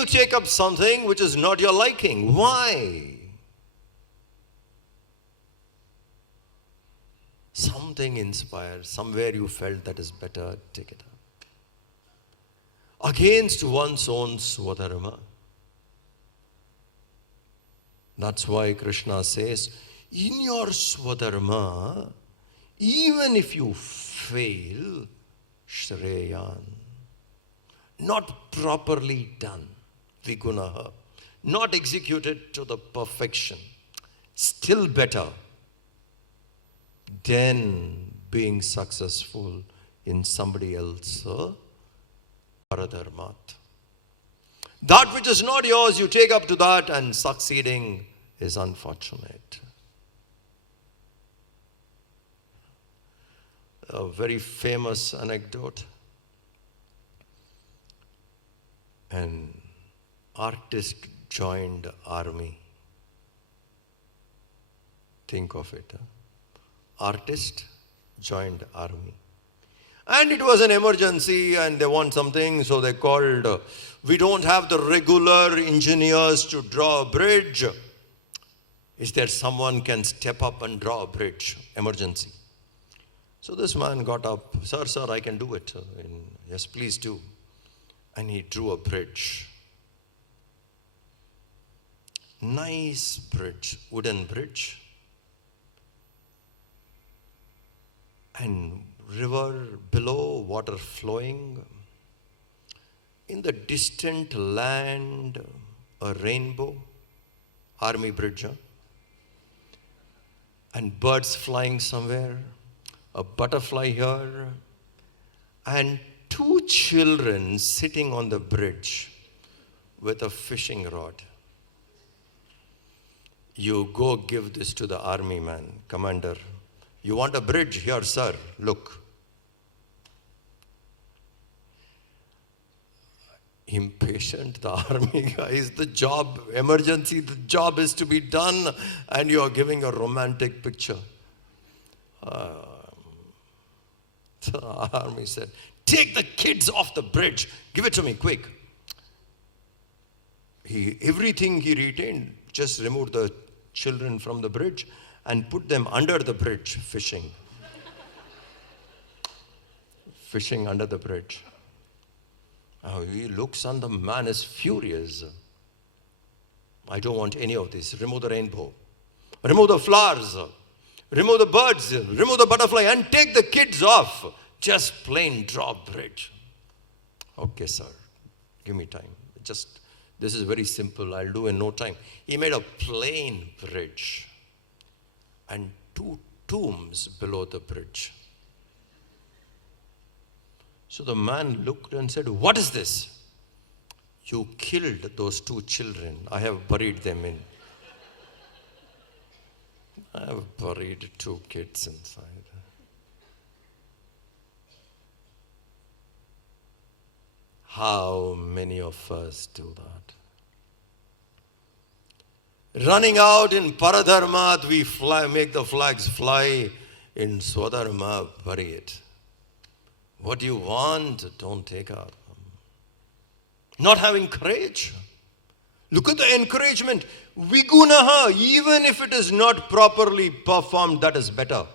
you take up something which is not your liking? Why? Something inspired, somewhere you felt that is better, take it up. Against one's own swadharma. That's why Krishna says, in your swadharma, even if you fail, shreyan, not properly done, vigunaha, not executed to the perfection, still better than being successful in somebody else's paradharmat. That which is not yours, you take up to that, and succeeding is unfortunate. A very famous anecdote. An artist joined army. Think of it. Artist joined army. And it was an emergency and they want something, so they called, we don't have the regular engineers to draw a bridge. Is there someone can step up and draw a bridge? Emergency. So this man got up, sir, I can do it. Yes, please do. And he drew a bridge. Nice bridge, wooden bridge. And river below, water flowing. In the distant land, a rainbow, army bridge. And birds flying somewhere, a butterfly here, and 2 children sitting on the bridge with a fishing rod. You go give this to the army man, commander. You want a bridge? Here, sir, look. Impatient, the army guy is the job, emergency, the job is to be done, and you are giving a romantic picture. The army said, take the kids off the bridge, give it to me, quick. Everything he retained, just removed the children from the bridge and put them under the bridge, fishing. Fishing under the bridge. He looks and the man is furious. I don't want any of this. Remove the rainbow. Remove the flowers. Remove the birds. Remove the butterfly and take the kids off. Just plain draw bridge. Okay, sir. Give me time. This is very simple. I'll do in no time. He made a plain bridge and 2 tombs below the bridge. So the man looked and said, what is this? You killed those 2 children. I have buried them in. I have buried 2 kids inside. How many of us do that? Running out in Paradharma, we make the flags fly. In Swadharma, bury it. What you want, don't take up. Not having courage. Look at the encouragement. Vigunaha, even if it is not properly performed, that is better.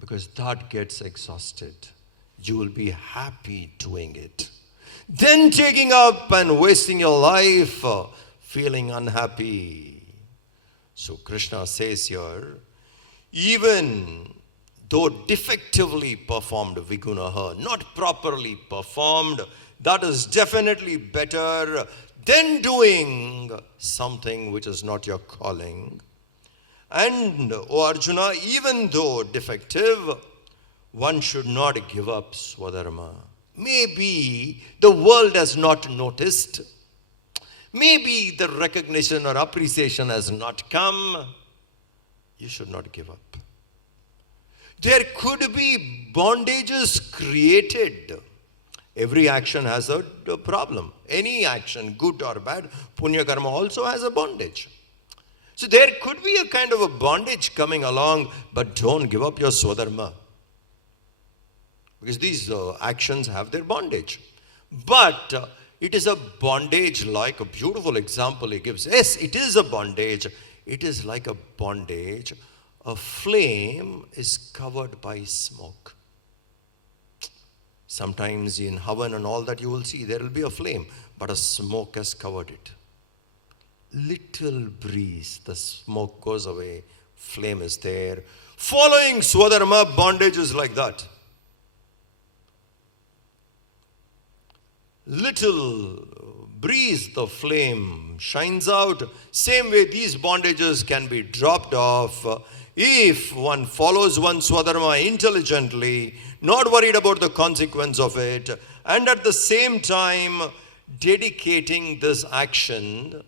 Because that gets exhausted. You will be happy doing it. Then taking up and wasting your life, feeling unhappy. So Krishna says here, even though defectively performed vigunaha, not properly performed, that is definitely better than doing something which is not your calling. And, O Arjuna, even though defective, one should not give up swadharma. Maybe the world has not noticed. Maybe the recognition or appreciation has not come. You should not give up. There could be bondages created. Every action has a problem. Any action, good or bad, punya karma also has a bondage. So there could be a kind of a bondage coming along, but don't give up your swadharma. Because these actions have their bondage. But it is a bondage, like a beautiful example he gives. Yes, it is a bondage. It is like a bondage. A flame is covered by smoke. Sometimes in heaven and all that you will see, there will be a flame, but a smoke has covered it. Little breeze, the smoke goes away, flame is there. Following Swadharma, bondage is like that. Little breeze, the flame shines out. Same way these bondages can be dropped off if one follows one Swadharma intelligently, not worried about the consequence of it, and at the same time dedicating this action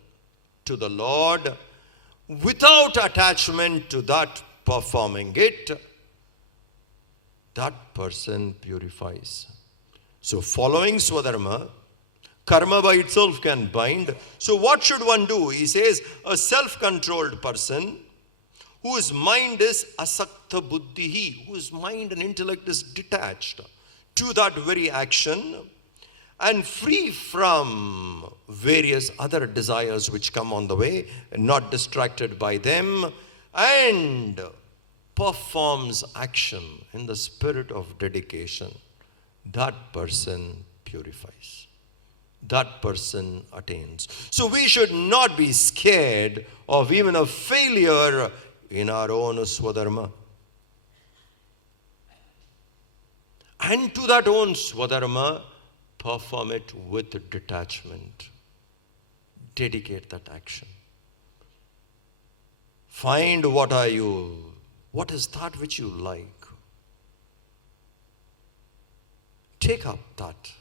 to the Lord without attachment to that performing it, that person purifies. So following Swadharma, karma by itself can bind. So what should one do? He says, a self-controlled person whose mind is asakta buddhihi, whose mind and intellect is detached to that very action and free from various other desires which come on the way, not distracted by them, and performs action in the spirit of dedication, that person purifies. That person attains. So we should not be scared of even a failure in our own Swadharma. And to that own Swadharma, perform it with detachment. Dedicate that action. Find what is that which you like. Take up that.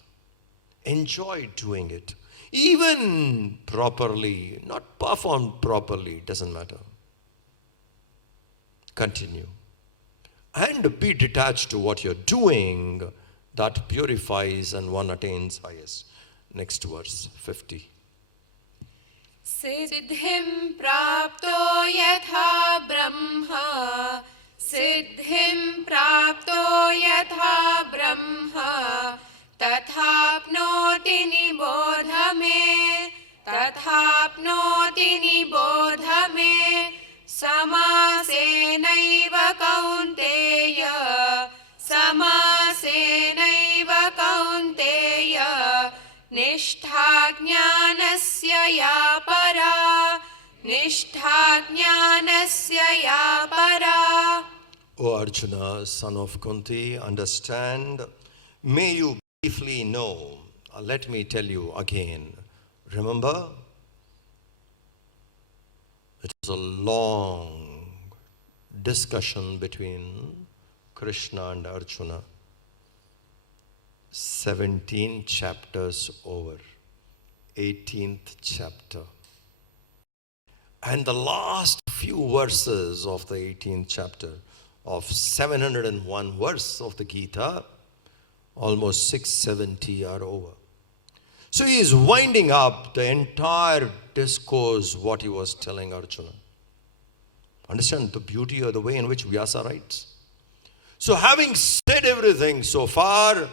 Enjoy doing it. Even properly, not performed properly, doesn't matter. Continue. And be detached to what you're doing. That purifies and one attains highest. Next verse, 50. Siddhim prapto yatha brahma, siddhim prapto yatha brahma, tathapnoti nibodha me, tathapnoti nibodha me, samasenaiva kaunteya, samasenaiva kaunteya, nishtha jnanasya ya para, nishtha jnanasya ya para. O Arjuna, son of Kunti, understand. May you briefly know. Let me tell you again. Remember, it was a long discussion between Krishna and Arjuna. 17 chapters over. 18th chapter. And the last few verses of the 18th chapter of 701 verse of the Gita, almost 670 are over. So he is winding up the entire discourse, what he was telling Arjuna. Understand the beauty of the way in which Vyasa writes. So having said everything so far,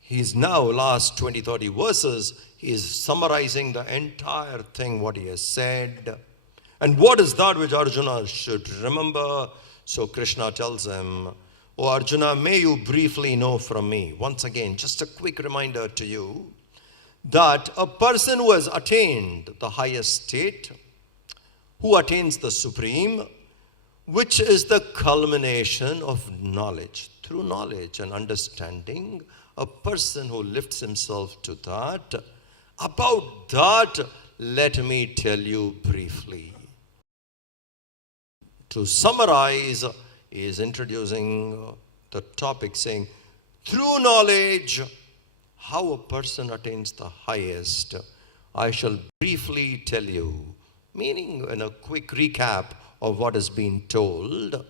he is now, last 20-30 verses, he is summarizing the entire thing, what he has said. And what is that which Arjuna should remember? So Krishna tells him, O Arjuna, may you briefly know from me. Once again, just a quick reminder to you that a person who has attained the highest state, who attains the supreme, which is the culmination of knowledge. Through knowledge and understanding, a person who lifts himself to that, about that, let me tell you briefly. To summarize, he is introducing the topic saying, through knowledge, how a person attains the highest, I shall briefly tell you. Meaning, in a quick recap of what has been told,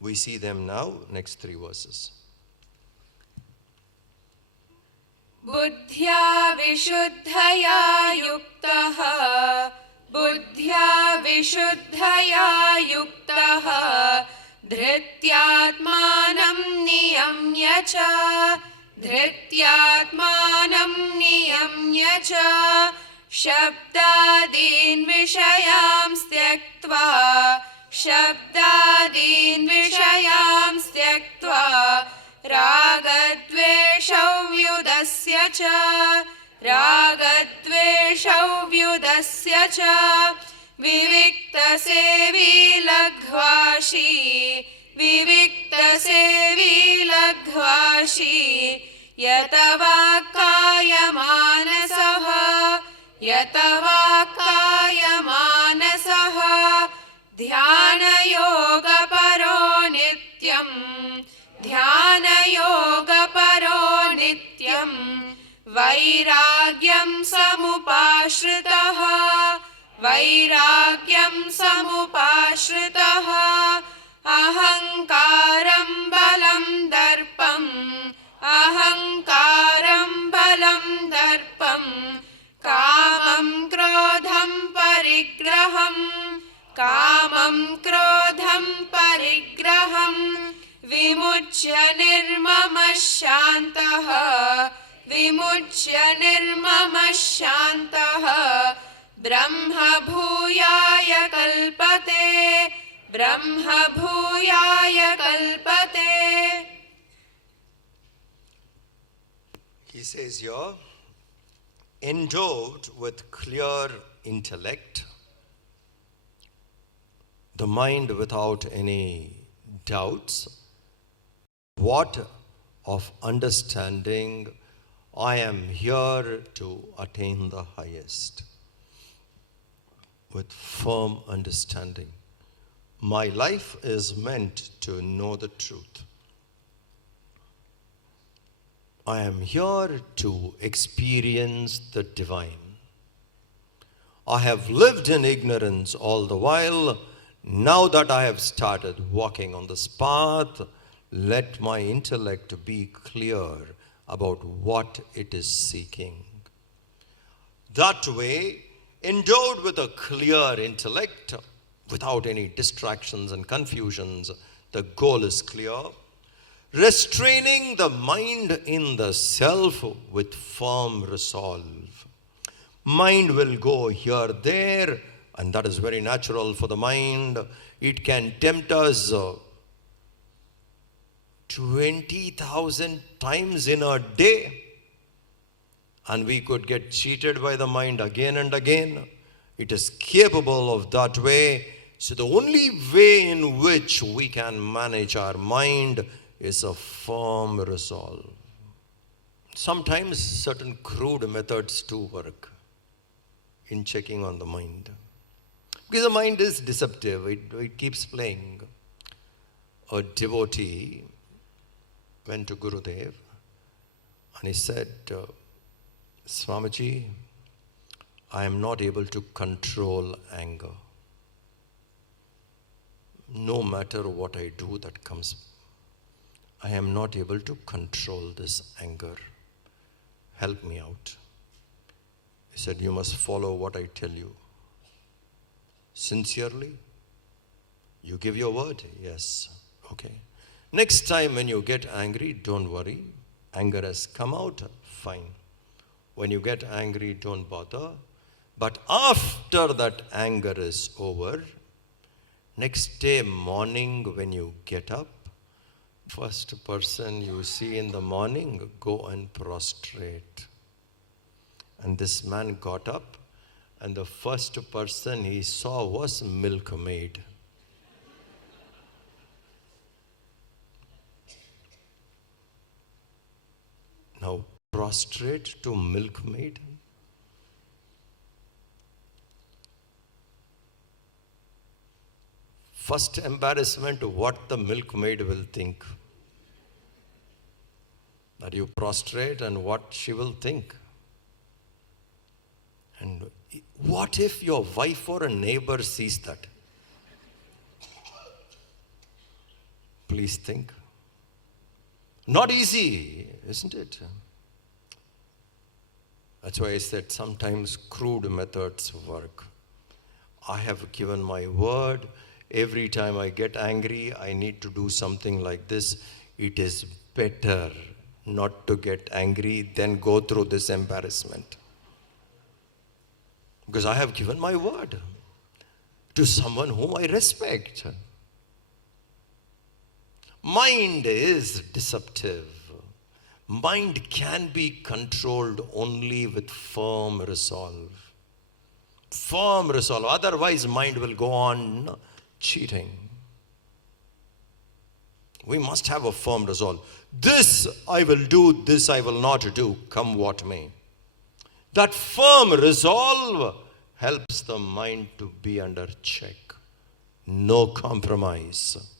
we see them now, next 3 verses. Buddhya vishuddhaya yuktaha, buddhya vishuddhaya yuktaha, dhrityatmanam niyamya cha, धृत्यात्मानं नियम्य च शब्दादीन् विषयांस् त्यक्त्वा रागद्वेषौ व्युदस्य च विविक्तसेवी लघ्वाशी यत वाक्कायमानसः ध्यानयोगपरो नित्यम् वैराग्यं समुपाश्रितः अहङ्कारं बलं दर्पं कामं क्रोधं परिग्रहं विमुच्य निर्ममः शान्तः ब्रह्मभूयाय कल्पते. He says here, endowed with clear intellect, the mind without any doubts, what of understanding I am here to attain the highest. With firm understanding, my life is meant to know the truth. I am here to experience the divine. I have lived in ignorance all the while. Now that I have started walking on this path, let my intellect be clear about what it is seeking. That way, endowed with a clear intellect, without any distractions and confusions, the goal is clear. Restraining the mind in the self with firm resolve. Mind will go here, there, and that is very natural for the mind. It can tempt us 20,000 times in a day, and we could get cheated by the mind again and again. It is capable of that way. So the only way in which we can manage our mind is a firm resolve. Sometimes certain crude methods do work in checking on the mind. Because the mind is deceptive, it keeps playing. A devotee went to Gurudev and he said, Swamiji, I am not able to control anger. No matter what I do that comes, I am not able to control this anger. Help me out. He said, you must follow what I tell you. Sincerely? You give your word? Yes. Okay. Next time when you get angry, don't worry. Anger has come out, fine. When you get angry, don't bother. But after that anger is over, next day morning when you get up, first person you see in the morning, go and prostrate. And this man got up, and the first person he saw was milkmaid. Now prostrate to milkmaid. First embarrassment, what the milkmaid will think. That you prostrate and what she will think. And what if your wife or a neighbor sees that? Please think. Not easy, isn't it? That's why I said sometimes crude methods work. I have given my word. Every time I get angry, I need to do something like this. It is better not to get angry, then go through this embarrassment. Because I have given my word to someone whom I respect. Mind is deceptive. Mind can be controlled only with firm resolve. Firm resolve. Otherwise, mind will go on cheating. We must have a firm resolve. This I will do, this I will not do, come what may. That firm resolve helps the mind to be under check. No compromise.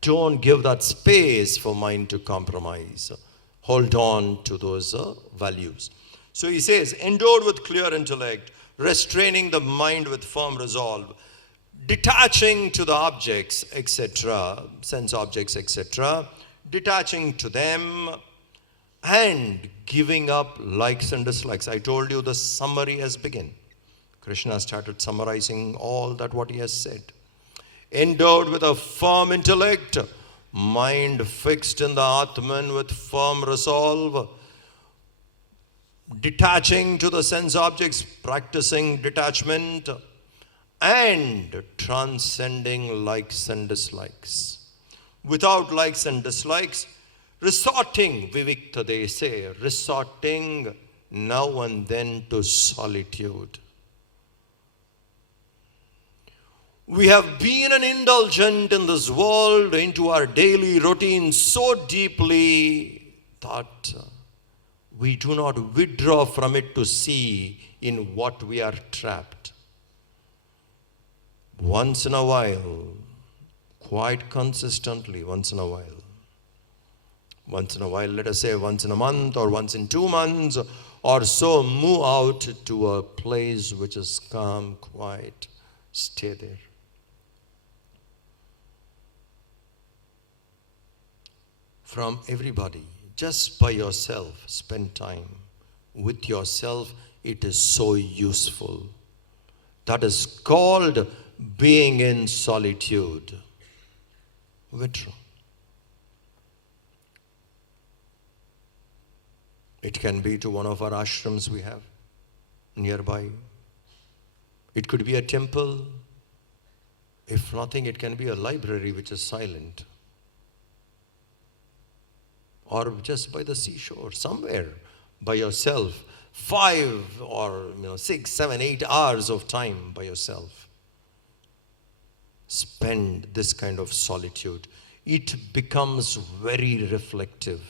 Don't give that space for mind to compromise. Hold on to those values. So he says, endowed with clear intellect, restraining the mind with firm resolve, detaching to the objects, etc., sense objects, etc., detaching to them, and giving up likes and dislikes. I told you the summary has begun. Krishna started summarizing all that what he has said. Endowed with a firm intellect, mind fixed in the Atman with firm resolve, detaching to the sense objects, practicing detachment, and transcending likes and dislikes. Without likes and dislikes, resorting, vivikta they say, resorting now and then to solitude. We have been an indulgent in this world into our daily routine so deeply that we do not withdraw from it to see in what we are trapped. Once in a while, quite consistently, once in a while, let us say once in a month or once in 2 months or so, move out to a place which is calm, quiet, stay there. From everybody, just by yourself, spend time with yourself. It is so useful. That is called being in solitude. Withdraw. It can be to one of our ashrams we have nearby. It could be a temple. If nothing, it can be a library which is silent. Or just by the seashore, somewhere by yourself. 5 or 6, 7, 8 hours of time by yourself. Spend this kind of solitude. It becomes very reflective.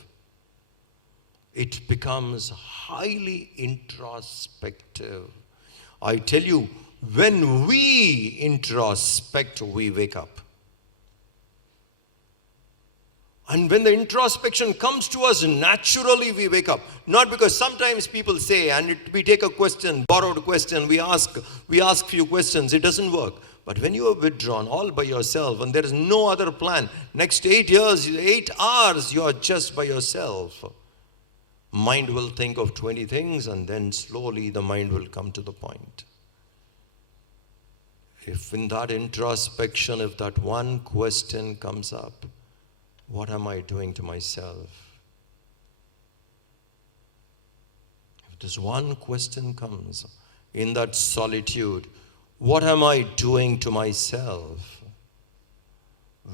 It becomes highly introspective. I tell you, when we introspect, we wake up. And when the introspection comes to us, naturally we wake up. Not because sometimes people say, and we take a question, borrowed question, we ask few questions, it doesn't work. But when you are withdrawn all by yourself and there is no other plan, next 8 years, 8 hours, you are just by yourself. Mind will think of 20 things and then slowly the mind will come to the point. If in that introspection, if that one question comes up, what am I doing to myself? If this one question comes in that solitude, what am I doing to myself?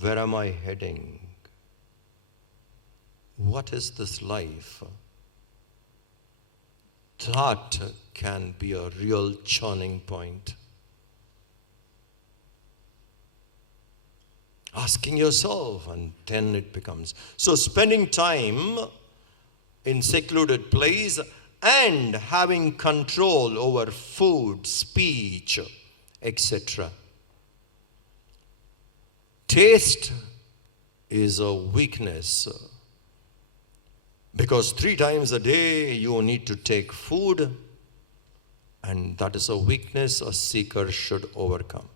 Where am I heading? What is this life? That can be a real churning point. Asking yourself, and then it becomes. So spending time in secluded place and having control over food, speech, etc. Taste is a weakness because 3 times a day you need to take food, and that is a weakness a seeker should overcome.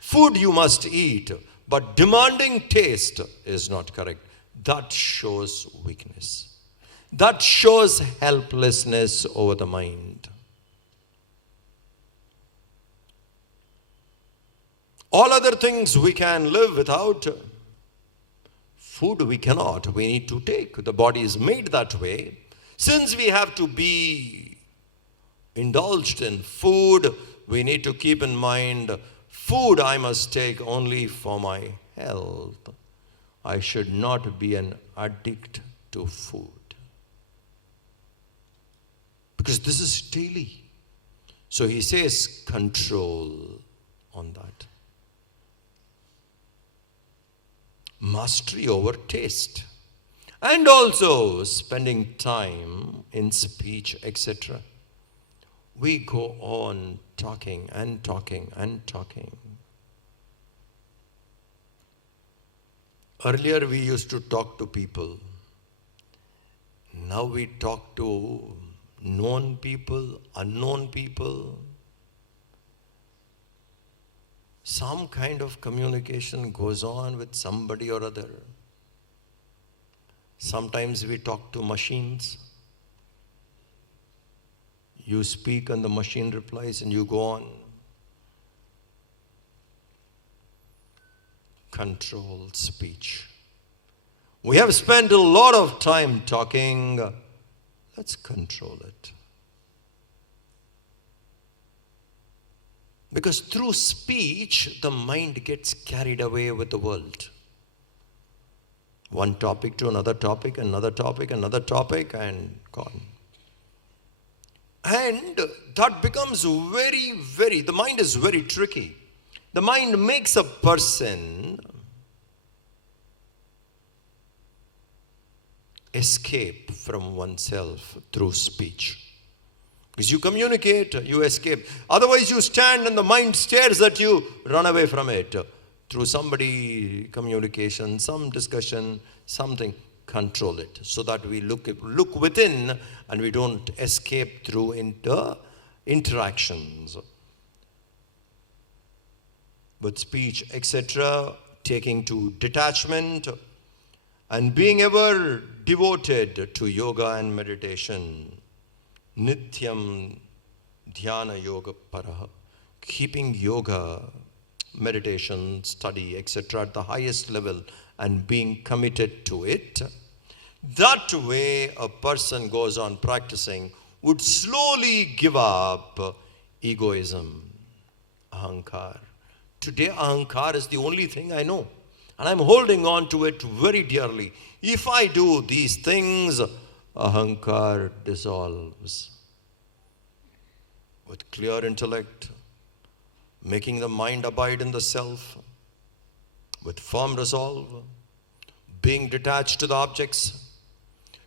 Food you must eat, but demanding taste is not correct. That shows weakness. That shows helplessness over the mind. All other things we can live without. Food we cannot, we need to take. The body is made that way. Since we have to be indulged in food, we need to keep in mind, food I must take only for my health. I should not be an addict to food. Because this is daily. So he says control on that. Mastery over taste. And also spending time in speech, etc. We go on talking and talking and talking. Earlier we used to talk to people. Now we talk to known people, unknown people. Some kind of communication goes on with somebody or other. Sometimes we talk to machines. You speak and the machine replies and you go on. Control speech. We have spent a lot of time talking. Let's control it. Because through speech, the mind gets carried away with the world. One topic to another topic, another topic, another topic, and gone. And that becomes the mind is very tricky. The mind makes a person escape from oneself through speech. Because you communicate, you escape. Otherwise you stand and the mind stares at you, run away from it. Through somebody communication, some discussion, something, control it. So that we look within and we don't escape through interactions. With speech, etc., taking to detachment and being ever devoted to yoga and meditation. Nityam dhyana yoga paraha. Keeping yoga, meditation, study, etc. at the highest level and being committed to it. That way a person goes on practicing, would slowly give up egoism, ahankar. Today ahankar is the only thing I know. And I'm holding on to it very dearly. If I do these things, ahankar dissolves. With clear intellect, making the mind abide in the self, with firm resolve, being detached to the objects,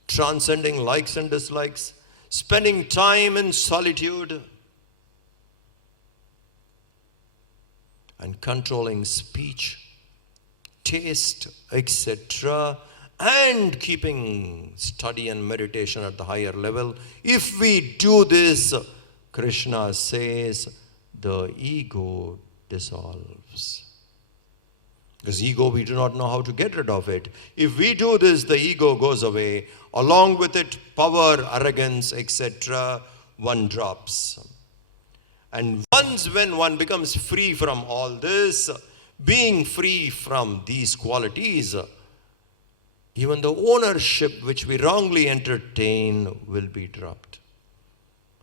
transcending likes and dislikes, spending time in solitude, and controlling speech, taste, etc., and keeping study and meditation at the higher level. If we do this, Krishna says, the ego dissolves. Because ego, we do not know how to get rid of it. If we do this, the ego goes away. Along with it, power, arrogance, etc., one drops. And once when one becomes free from all this, being free from these qualities, even the ownership which we wrongly entertain will be dropped.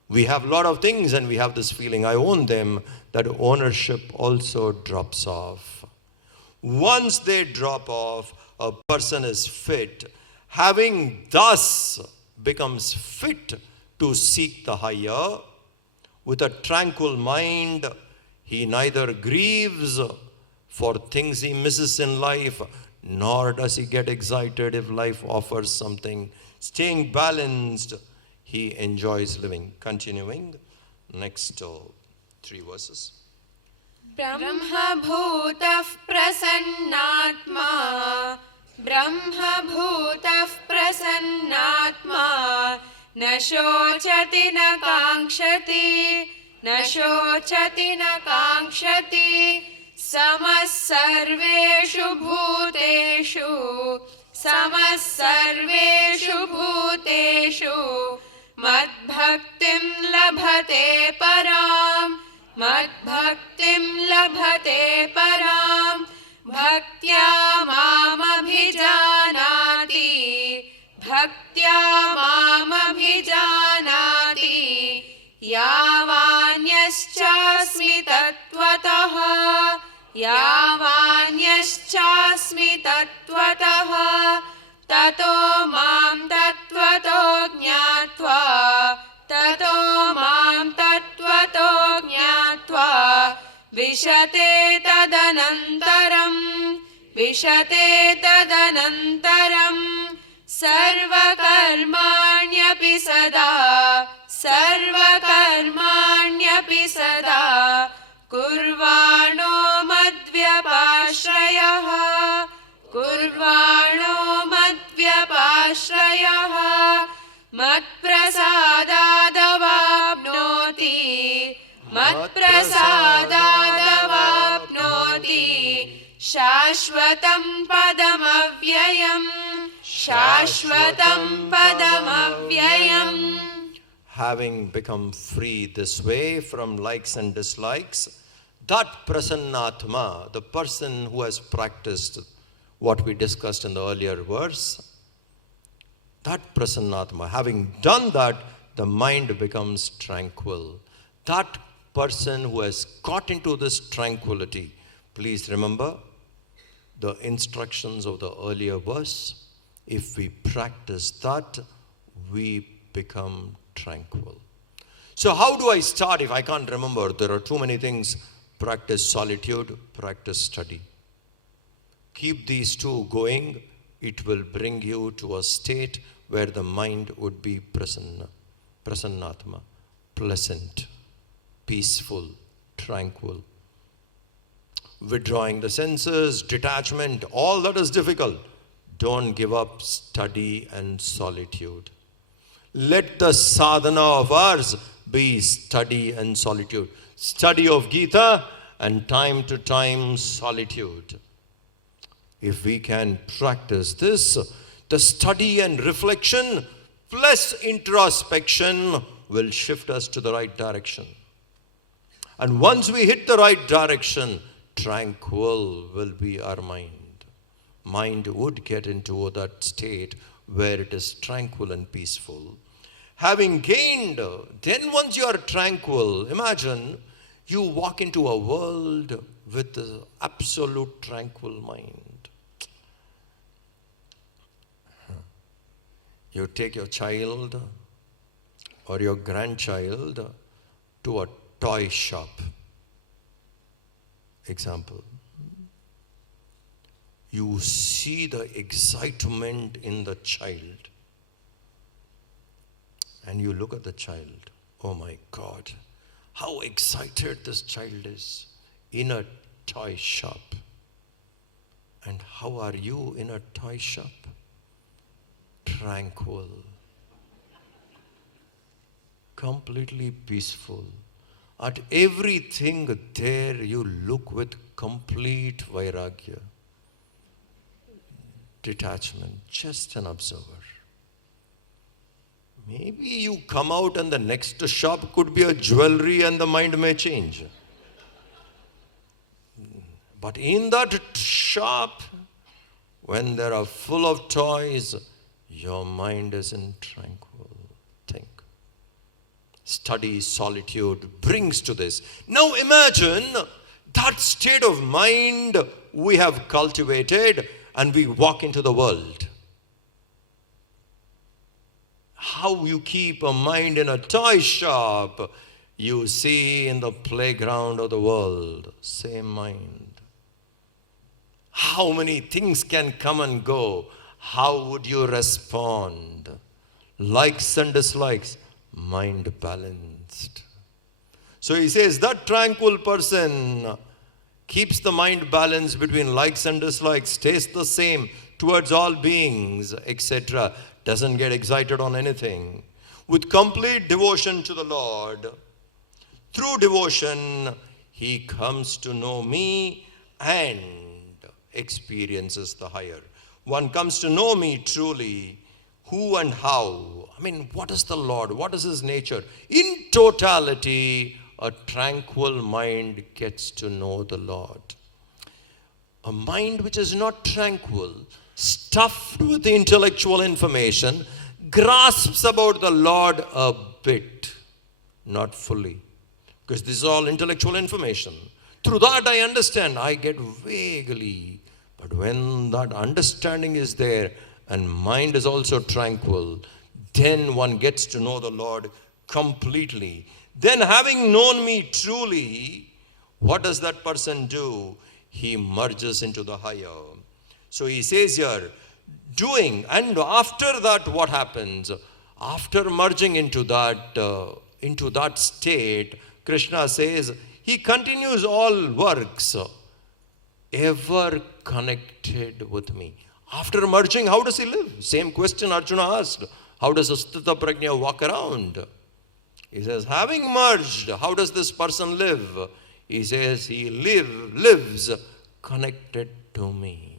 We have a lot of things and we have this feeling, I own them, that ownership also drops off. Once they drop off, a person is fit, having thus becomes fit to seek the higher. With a tranquil mind, he neither grieves for things he misses in life, nor does he get excited if life offers something. Staying balanced, he enjoys living. Continuing, next 3 verses. Brahma bhutah prasannatma, Brahma bhutah prasannatma, na shochati na kankshati, na shochati na kankshati, samas sarveshu bhuteshu, samas sarveshu bhuteshu, madbhaktim labhate param, madbhaktim labhate param, bhaktya mam abhijanati. तत्त्वतः यावान्यश्चास्मि तत्त्वतः ततो मां तत्त्वतो ज्ञात्वा ततो मां तत्त्वतो ज्ञात्वा विशते तदनन्तरं सर्वकर्माण्यपि सदा कुर्वाणो मद्व्यपाश्रयः मत्प्रसादादवाप्नोति शाश्वतं पदमव्ययम्. Having become free this way from likes and dislikes, that Prasannatma, the person who has practiced what we discussed in the earlier verse, that Prasannatma, having done that, the mind becomes tranquil. That person who has got into this tranquility, please remember the instructions of the earlier verse. If we practice that, we become tranquil. So how do I start if I can't remember? There are too many things. Practice solitude, practice study. Keep these two going. It will bring you to a state where the mind would be prasannatma, pleasant, peaceful, tranquil. Withdrawing the senses, detachment, all that is difficult. Don't give up study and solitude. Let the sadhana of ours be study and solitude. Study of Gita and time to time solitude. If we can practice this, the study and reflection plus introspection will shift us to the right direction. And once we hit the right direction, tranquil will be our mind. Mind would get into that state where it is tranquil and peaceful. Having gained, then once you are tranquil, imagine you walk into a world with an absolute tranquil mind. You take your child or your grandchild to a toy shop. Example. You see the excitement in the child. And you look at the child. Oh my God, how excited this child is in a toy shop. And how are you in a toy shop? Tranquil. Completely peaceful. At everything there you look with complete vairagya. Detachment, just an observer. Maybe you come out and the next shop could be a jewelry and the mind may change. But in that shop, when there are full of toys, your mind isn't tranquil. Think. Study, solitude brings to this. Now imagine that state of mind we have cultivated and we walk into the world. How you keep a mind in a toy shop, you see in the playground of the world, same mind. How many things can come and go? How would you respond? Likes and dislikes, mind balanced. So he says that tranquil person keeps the mind balanced between likes and dislikes, stays the same towards all beings, etc. Doesn't get excited on anything. With complete devotion to the Lord, through devotion, he comes to know me and experiences the higher. One comes to know me truly, who and how. I mean, what is the Lord? What is his nature? In totality, a tranquil mind gets to know the Lord. A mind which is not tranquil, stuffed with intellectual information, grasps about the Lord a bit, not fully. Because this is all intellectual information. Through that I understand. I get vaguely. But when that understanding is there and mind is also tranquil, then one gets to know the Lord completely. Then having known me truly, what does that person do? He merges into the higher. So he says here, doing, and after that what happens? After merging into that state, Krishna says, he continues all works ever connected with me. After merging, how does he live? Same question Arjuna asked. How does Asthita Prajna walk around? He says, having merged, how does this person live? He says, he lives connected to me.